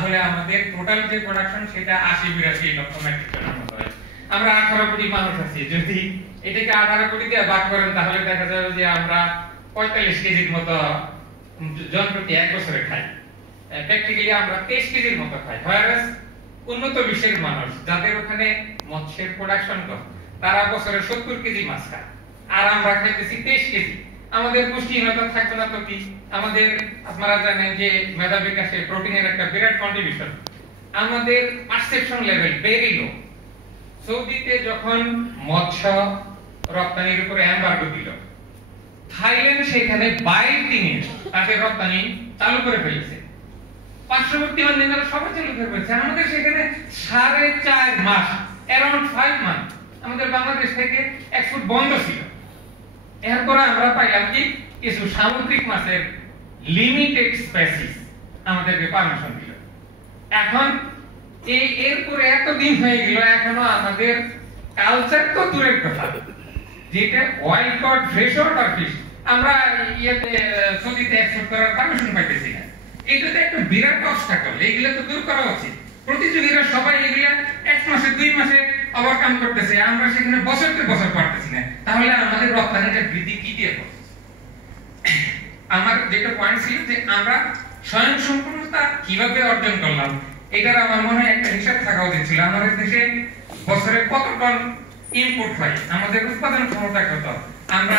তাহলে আমাদের টোটাল যে প্রোডাকশন সেটা ৮০-৮২ লক্ষ মেট্রিক টনের মতো হয়। আমরা ১৮ কোটি মানুষ আছি, যদি এটাকে ১৮ কোটি দিয়ে ভাগ করেন তাহলে দেখা যাবে যে আমরা ৪৫ কেজির মতো জনপ্রতি এক বছরে খাই। প্র্যাকটিক্যালি আমরা ২৩ কেজির মতো খাই। হোয়ারাস উন্নত বিশ্বের মানুষ যাদের ওখানে মৎস্যের প্রোডাকশন কম, তারা বছরে ৭০ কেজি মাছ খায়, আর আমরা খাইতেছি ২৩ কেজি। আমাদের পুষ্টিহীনতা থাকবে না তো কি? আমাদের, আপনারা জানেন যে মেধা বিকাশে প্রোটিনের একটা বিরাট কন্ট্রিবিউশন। আমাদের পারসেপশন লেভেল ভেরি লো। সৌদিতে যখন মৎস্য রপ্তানির উপরে এমবার্গো দিল, থাইল্যান্ড সেখানে 22 দিনে তাদের রপ্তানি চালু করে ফেলেছে। পার্শ্ববর্তী অন্যান্য সবাই চালু করে ফেলেছে। আমাদের সেখানে 4.5 মাস, অ্যারাউন্ড 5 মান্থ আমাদের বাংলাদেশ থেকে এক্সপোর্ট বন্ধ ছিল। এরপরে আমরা পাইলাম কি কিছু সামুদ্রিক মাছের লিমিটেড স্পেসিস আমাদেরকে পারমিশন দিল। এখন এরপরে এতদিন হয়ে গেল, এখনো আমাদের কালচার তো দূরের কথা, যেটা ওয়াইল্ড কট ফ্রেশ ওয়াটার ফিশ আমরা সৌদিতে এক্সপোর্ট করার পারমিশন পাইতেছি না। এটাতে একটা বিরাট অবস্টাকল, এগুলো তো দূর করা উচিত। প্রতিযোগীরা সবাই এগুলা 1 মাসে 2 মাসে ওভারকাম করতেছে, আমরা সেখানে বছরকে বছর পারতেছি না। তাহলে আমাদের রপ্তানিটা বৃদ্ধি কি দিয়ে করব? আমার যেটা পয়েন্ট ছিল যে আমরা স্বয়ংসম্পূর্ণতা কিভাবে অর্জন করলাম, এটার আমার মনে হয় একটা হিসাব থাকা উচিত ছিল। আমাদের দেশে বছরে কত টন ইনপুট হয়, আমাদের উৎপাদন ক্ষমতা কত, আমরা